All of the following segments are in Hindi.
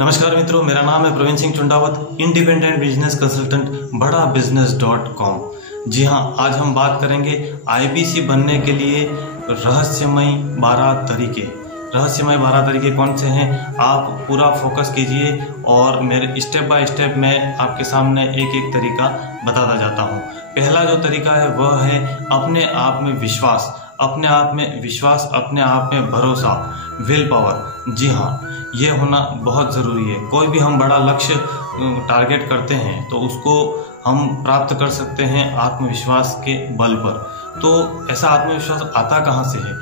नमस्कार मित्रों, मेरा नाम है Praveen Singh Chundawat, independent business consultant बड़ाबिजनेस.com। जी हाँ, आज हम बात करेंगे आईबीसी बनने के लिए रहस्यमय 12 तरीके कौन से हैं। आप पूरा फोकस कीजिए और मेरे स्टेप बाय स्टेप मैं आपके सामने एक एक तरीका बताता जाता हूँ। पहला जो तरीका है वह है अपने आप में विश्वास, अपने आप में भरोसा, विल पावर। जी हाँ, ये होना बहुत ज़रूरी है। कोई भी हम बड़ा लक्ष्य टारगेट करते हैं तो उसको हम प्राप्त कर सकते हैं आत्मविश्वास के बल पर। तो ऐसा आत्मविश्वास आता कहाँ से है?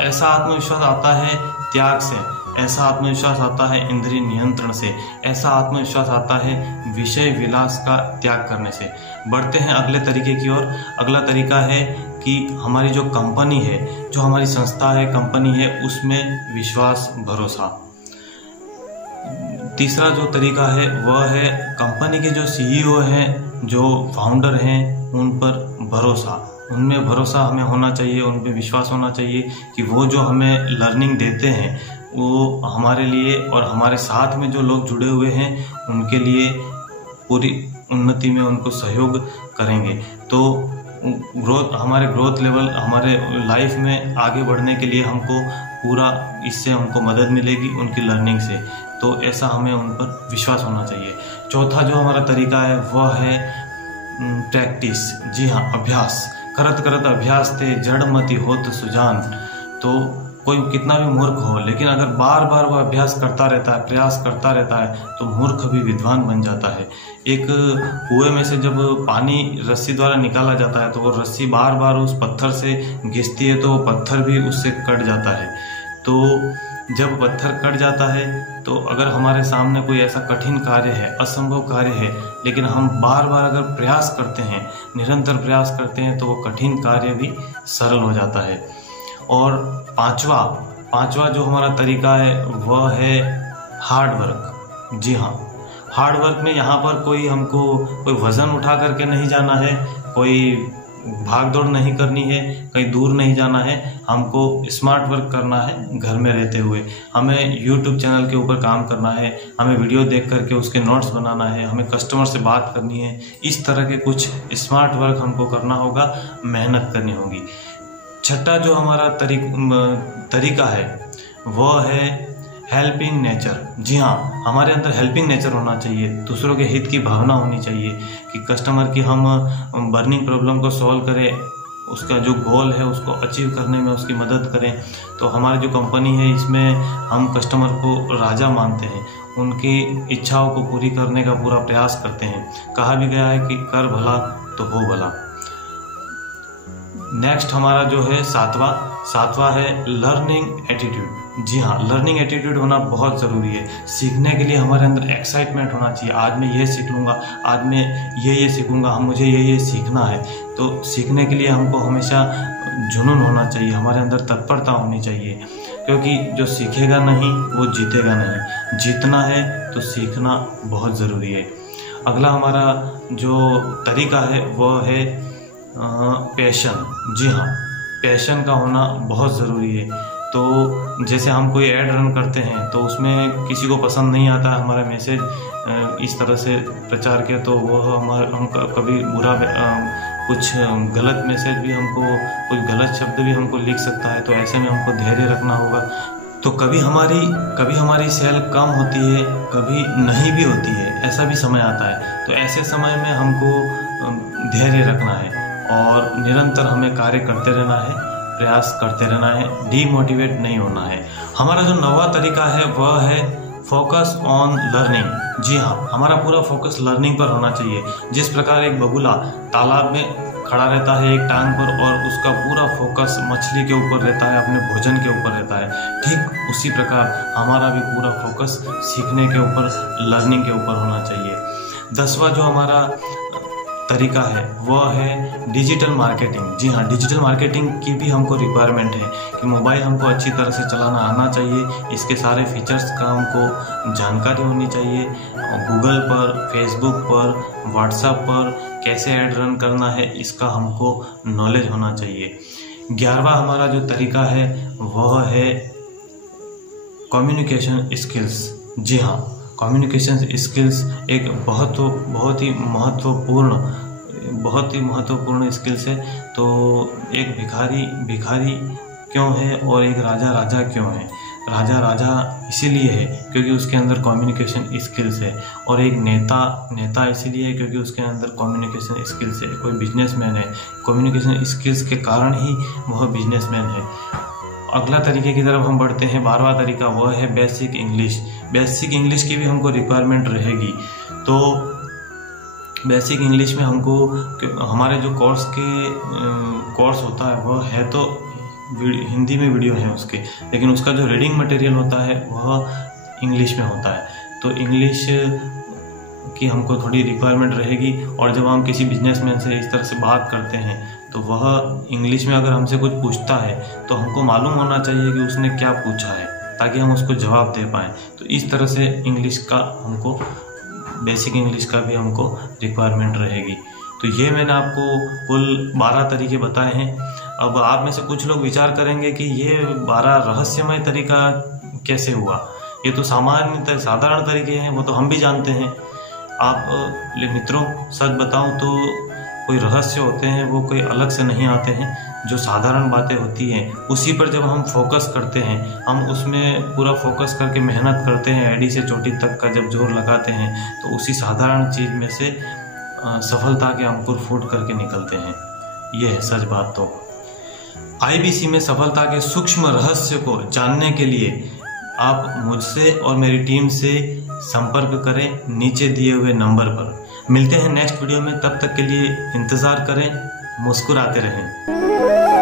ऐसा आत्मविश्वास आता है त्याग से, ऐसा आत्मविश्वास आता है इंद्रिय नियंत्रण से, ऐसा आत्मविश्वास आता है विषय विलास का त्याग करने से। बढ़ते हैं अगले तरीके की ओर। अगला तरीका है कि हमारी जो कंपनी है, जो हमारी संस्था है, कंपनी है, उसमें विश्वास, भरोसा। तीसरा जो तरीका है वह है कंपनी के जो सीईओ हैं, जो फाउंडर हैं, उन पर भरोसा। उनमें भरोसा हमें होना चाहिए, उन पर विश्वास होना चाहिए कि वो जो हमें लर्निंग देते हैं वो हमारे लिए और हमारे साथ में जो लोग जुड़े हुए हैं उनके लिए पूरी उन्नति में उनको सहयोग करेंगे। तो हमारे ग्रोथ लेवल, हमारे लाइफ में आगे बढ़ने के लिए हमको पूरा इससे हमको मदद मिलेगी उनकी लर्निंग से। तो ऐसा हमें उन पर विश्वास होना चाहिए। चौथा जो हमारा तरीका है वह है प्रैक्टिस। जी हाँ, अभ्यास। करत करत अभ्यास ते जड़ मति होत सुजान। तो कोई कितना भी मूर्ख हो, लेकिन अगर बार बार वह अभ्यास करता रहता है, प्रयास करता रहता है, तो मूर्ख भी विद्वान बन जाता है। एक कुएं में से जब पानी रस्सी द्वारा निकाला जाता है तो वो रस्सी बार बार उस पत्थर से घिसती है तो वो पत्थर भी उससे कट जाता है। तो जब पत्थर कट जाता है तो अगर हमारे सामने कोई ऐसा कठिन कार्य है, असंभव कार्य है, लेकिन हम बार बार अगर प्रयास करते हैं, निरंतर प्रयास करते हैं, तो वो कठिन कार्य भी सरल हो जाता है। और पांचवा जो हमारा तरीका है वह है हार्ड वर्क। जी हाँ, हार्ड वर्क में यहाँ पर हमको कोई वजन उठा करके नहीं जाना है, कोई भाग दौड़ नहीं करनी है, कहीं दूर नहीं जाना है। हमको स्मार्ट वर्क करना है घर में रहते हुए। हमें यूट्यूब चैनल के ऊपर काम करना है, हमें वीडियो देख करके उसके नोट्स बनाना है, हमें कस्टमर से बात करनी है। इस तरह के कुछ स्मार्ट वर्क हमको करना होगा, मेहनत करनी होगी। छठा जो हमारा तरीका है वह है हेल्पिंग नेचर। जी हाँ, हमारे अंदर हेल्पिंग नेचर होना चाहिए, दूसरों के हित की भावना होनी चाहिए कि कस्टमर की हम बर्निंग प्रॉब्लम को सॉल्व करें, उसका जो गोल है उसको अचीव करने में उसकी मदद करें। तो हमारी जो कंपनी है इसमें हम कस्टमर को राजा मानते हैं, उनकी इच्छाओं को पूरी करने का पूरा प्रयास करते हैं। कहा भी गया है कि कर भला तो हो भला। नेक्स्ट हमारा जो है सातवां है लर्निंग एटीट्यूड। जी हाँ, लर्निंग एटीट्यूड होना बहुत ज़रूरी है। सीखने के लिए हमारे अंदर एक्साइटमेंट होना चाहिए। आज मैं ये सीख लूँगा, आज मैं ये सीखूँगा, मुझे ये सीखना है। तो सीखने के लिए हमको हमेशा जुनून होना चाहिए, हमारे अंदर तत्परता होनी चाहिए, क्योंकि जो सीखेगा नहीं वो जीतेगा नहीं। जीतना है तो सीखना बहुत ज़रूरी है। अगला हमारा जो तरीका है वह है पैशन। जी हाँ, पैशन का होना बहुत ज़रूरी है। तो जैसे हम कोई ऐड रन करते हैं तो उसमें किसी को पसंद नहीं आता हमारा मैसेज इस तरह से प्रचार किया, तो वो हम कभी बुरा कुछ गलत मैसेज भी हमको, कुछ गलत शब्द भी हमको लिख सकता है। तो ऐसे में हमको धैर्य रखना होगा। तो कभी हमारी सेल कम होती है, कभी नहीं भी होती है, ऐसा भी समय आता है। तो ऐसे समय में हमको धैर्य रखना है और निरंतर हमें कार्य करते रहना है, प्रयास करते रहना है, डीमोटिवेट नहीं होना है। हमारा जो 9वां तरीका है वह है फोकस ऑन लर्निंग। जी हाँ, हमारा पूरा फोकस लर्निंग पर होना चाहिए। जिस प्रकार एक बगुला तालाब में खड़ा रहता है एक टांग पर और उसका पूरा फोकस मछली के ऊपर रहता है, अपने भोजन के ऊपर रहता है, ठीक उसी प्रकार हमारा भी पूरा फोकस सीखने के ऊपर, लर्निंग के ऊपर होना चाहिए। 10वां जो हमारा तरीका है वह है डिजिटल मार्केटिंग। जी हाँ, डिजिटल मार्केटिंग की भी हमको रिक्वायरमेंट है कि मोबाइल हमको अच्छी तरह से चलाना आना चाहिए, इसके सारे फीचर्स का हमको जानकारी होनी चाहिए। गूगल पर, फेसबुक पर, व्हाट्सएप पर कैसे ऐड रन करना है इसका हमको नॉलेज होना चाहिए। 11वां हमारा जो तरीका है वह है कम्युनिकेशन स्किल्स। जी हाँ, कम्युनिकेशन स्किल्स एक बहुत ही महत्वपूर्ण स्किल्स है। तो एक भिखारी क्यों है और एक राजा क्यों है? राजा इसीलिए है क्योंकि उसके अंदर कम्युनिकेशन स्किल्स है, और एक नेता इसीलिए है क्योंकि उसके अंदर कम्युनिकेशन स्किल्स है। कोई बिजनेसमैन है, कम्युनिकेशन स्किल्स के कारण ही वह बिजनेसमैन है। अगला तरीके की तरफ हम बढ़ते हैं। 12वां तरीका वह है बेसिक इंग्लिश। बेसिक इंग्लिश की भी हमको रिक्वायरमेंट रहेगी। तो बेसिक इंग्लिश में हमको हमारे जो कोर्स होता है वह है तो हिंदी में वीडियो है उसके, लेकिन उसका जो रीडिंग मटेरियल होता है वह इंग्लिश में होता है। तो इंग्लिश की हमको थोड़ी रिक्वायरमेंट रहेगी। और जब हम किसी बिजनेसमैन से इस तरह से बात करते हैं तो वह इंग्लिश में अगर हमसे कुछ पूछता है तो हमको मालूम होना चाहिए कि उसने क्या पूछा है, ताकि हम उसको जवाब दे पाएँ। तो इस तरह से इंग्लिश का हमको, बेसिक इंग्लिश का भी हमको रिक्वायरमेंट रहेगी। तो ये मैंने आपको कुल 12 तरीके बताए हैं। अब आप में से कुछ लोग विचार करेंगे कि ये 12 रहस्यमय तरीका कैसे हुआ? ये तो साधारण तरीके हैं, वो तो हम भी जानते हैं। आप मित्रों, सच बताऊं तो कोई रहस्य होते हैं वो कोई अलग से नहीं आते हैं। जो साधारण बातें होती हैं उसी पर जब हम फोकस करते हैं, हम उसमें पूरा फोकस करके मेहनत करते हैं, एड़ी से चोटी तक का जब जोर लगाते हैं, तो उसी साधारण चीज में से सफलता के अंकुर फूट करके निकलते हैं। ये है सच बात। तो IBC में सफलता के सूक्ष्म रहस्य को जानने के लिए आप मुझसे और मेरी टीम से संपर्क करें नीचे दिए हुए नंबर पर। मिलते हैं नेक्स्ट वीडियो में, तब तक के लिए इंतजार करें, मुस्कुराते रहें।